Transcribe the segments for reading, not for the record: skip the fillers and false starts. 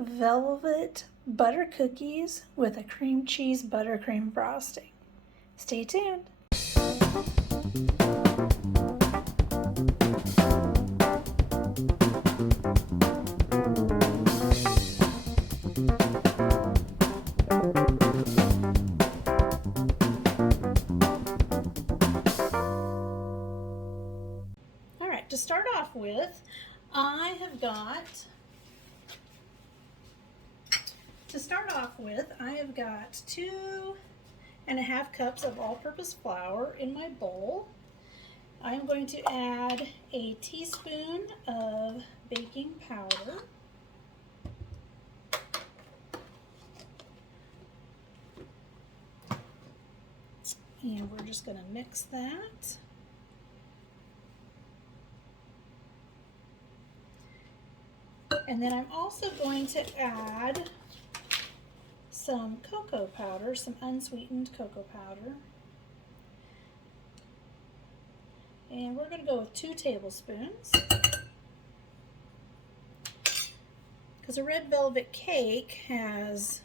velvet butter cookies with a cream cheese buttercream frosting. Stay tuned. All right, to start off with, I have got 2.5 cups of all-purpose flour in my bowl. I'm going to add a teaspoon of baking powder. And we're just going to mix that. And then I'm also going to add some cocoa powder, some unsweetened cocoa powder. And we're going to go with 2 tablespoons. Because a red velvet cake has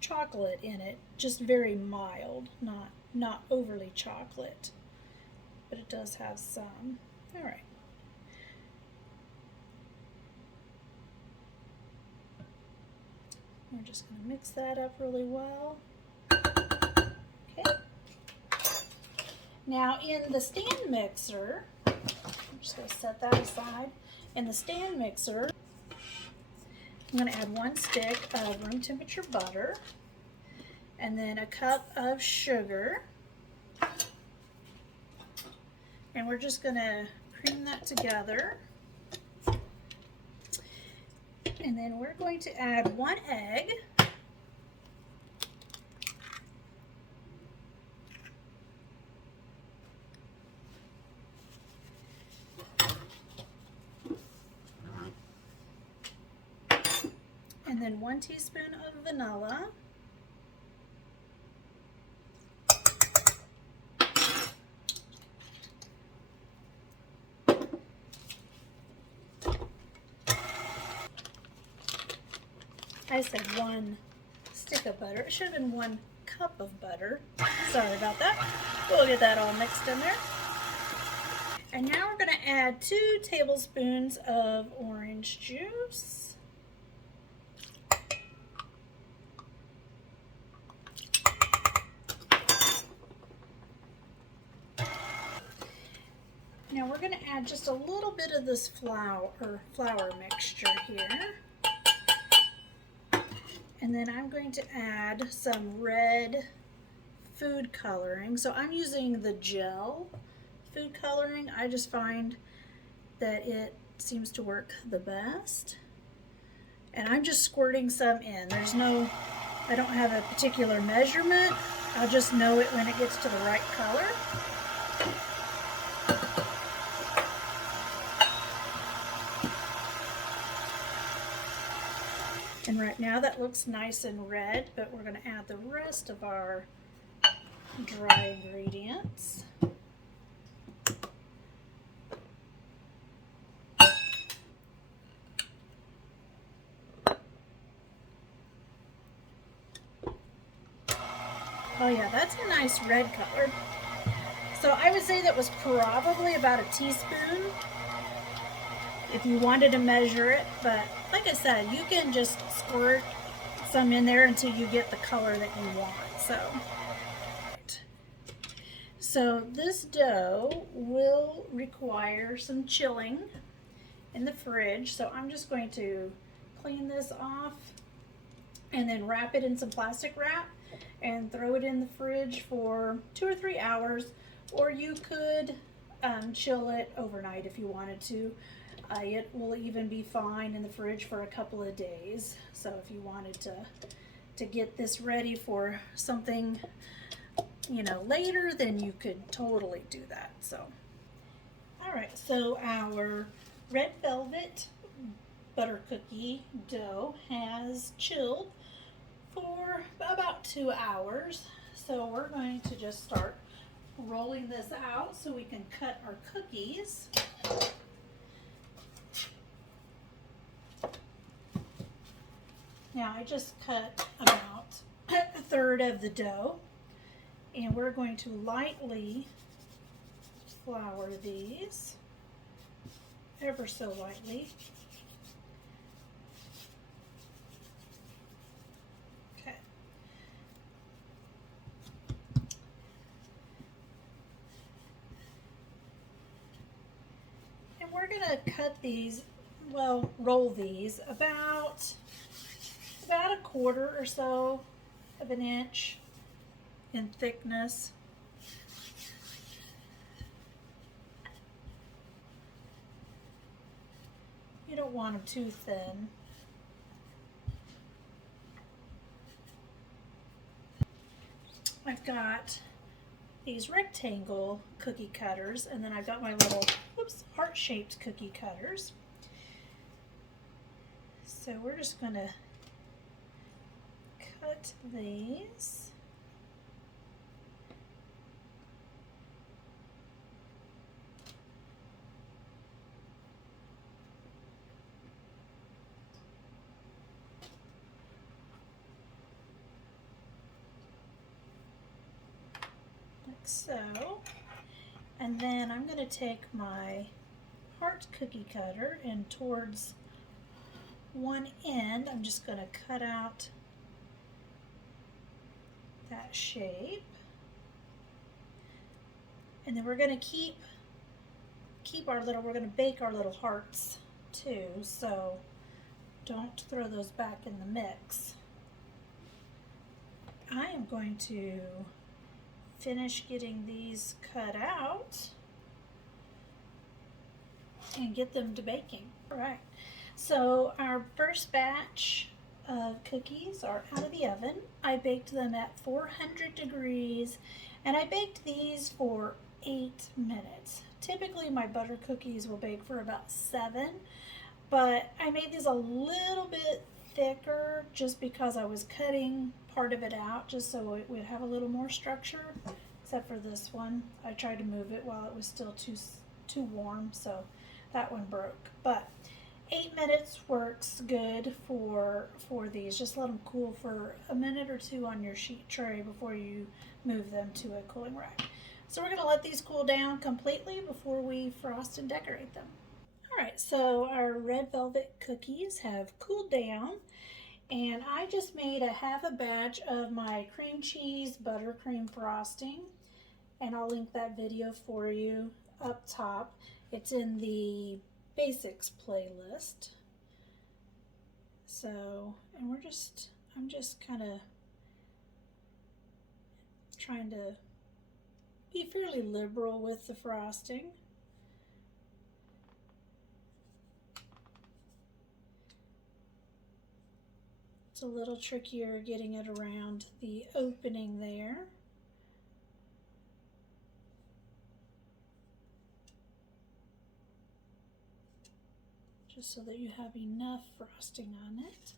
chocolate in it, just very mild, not overly chocolate, but it does have some. All right. We're just going to mix that up really well. Okay. Now in the stand mixer, I'm just going to set that aside. In the stand mixer, I'm going to add 1 stick of room temperature butter and then a cup of sugar. And we're just going to cream that together. And then we're going to add 1 egg. And then 1 teaspoon of vanilla. I said 1 stick of butter. It should have been 1 cup of butter. Sorry about that. We'll get that all mixed in there. And now we're going to add 2 tablespoons of orange juice. Now we're going to add just a little bit of this flour mixture here. And then I'm going to add some red food coloring. So I'm using the gel food coloring. I just find that it seems to work the best. And I'm just squirting some in. I don't have a particular measurement. I'll just know it when it gets to the right color. And right now that looks nice and red, but we're going to add the rest of our dry ingredients. Oh yeah, that's a nice red color. So I would say that was probably about a teaspoon if you wanted to measure it, but like I said, you can just squirt some in there until you get the color that you want. So this dough will require some chilling in the fridge, so I'm just going to clean this off and then wrap it in some plastic wrap and throw it in the fridge for 2 or 3 hours, or you could chill it overnight if you wanted to. It will even be fine in the fridge for a couple of days. So if you wanted to get this ready for something, later, then you could totally do that. So, all right, so our red velvet butter cookie dough has chilled for about 2 hours. So we're going to just start rolling this out so we can cut our cookies. Now I just cut about a third of the dough, and we're going to lightly flour these, ever so lightly. Okay. And we're gonna cut these, well, roll these about a quarter or so of an inch in thickness. You don't want them too thin. I've got these rectangle cookie cutters, and then I've got my little, heart-shaped cookie cutters. So we're just going to cut these. Like so. And then I'm going to take my heart cookie cutter, and towards one end I'm just going to cut out that shape, and then we're going to keep we're going to bake our little hearts too, so don't throw those back in the mix. I am going to finish getting these cut out and get them to baking. All right, so our first batch of cookies are out of the oven. I baked them at 400 degrees, and I baked these for 8 minutes. Typically my butter cookies will bake for about 7, but I made these a little bit thicker just because I was cutting part of it out just so it would have a little more structure, except for this one. I tried to move it while it was still too warm, so that one broke. But 8 minutes works good for these. Just let them cool for a minute or two on your sheet tray before you move them to a cooling rack. So we're going to let these cool down completely before we frost and decorate them. All right, so our red velvet cookies have cooled down, and I just made a half a batch of my cream cheese buttercream frosting, and I'll link that video for you up top. It's in the basics playlist. So, and I'm just kind of trying to be fairly liberal with the frosting. It's a little trickier getting it around the opening there. Just so that you have enough frosting on it.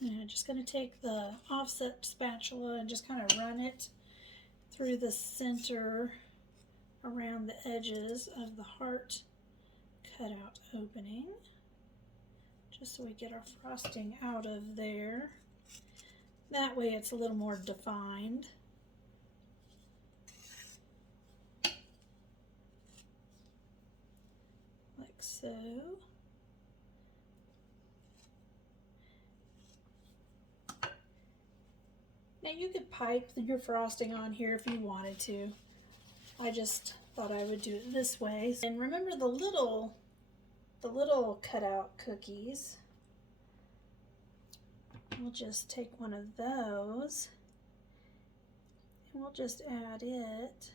And I'm just going to take the offset spatula and just kind of run it through the center around the edges of the heart cutout opening, just so we get our frosting out of there. That way it's a little more defined. Like so. Now you could pipe your frosting on here if you wanted to. I just thought I would do it this way. And remember the little cutout cookies. We'll just take one of those and we'll just add it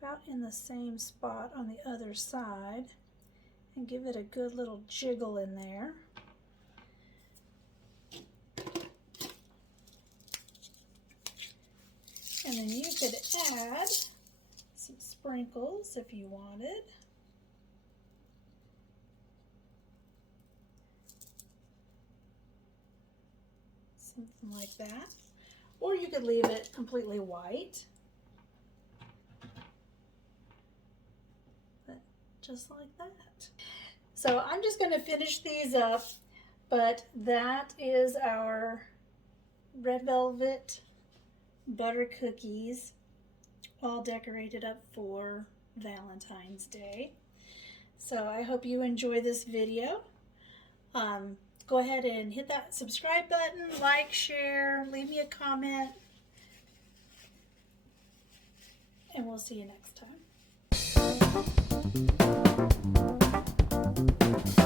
about in the same spot on the other side and give it a good little jiggle in there. And then you could add some sprinkles if you wanted. Something like that. Or you could leave it completely white. But just like that. So I'm just going to finish these up, but that is our red velvet butter cookies all decorated up for Valentine's Day. So I hope you enjoy this video. Go ahead and hit that subscribe button, like, share, leave me a comment, and we'll see you next time.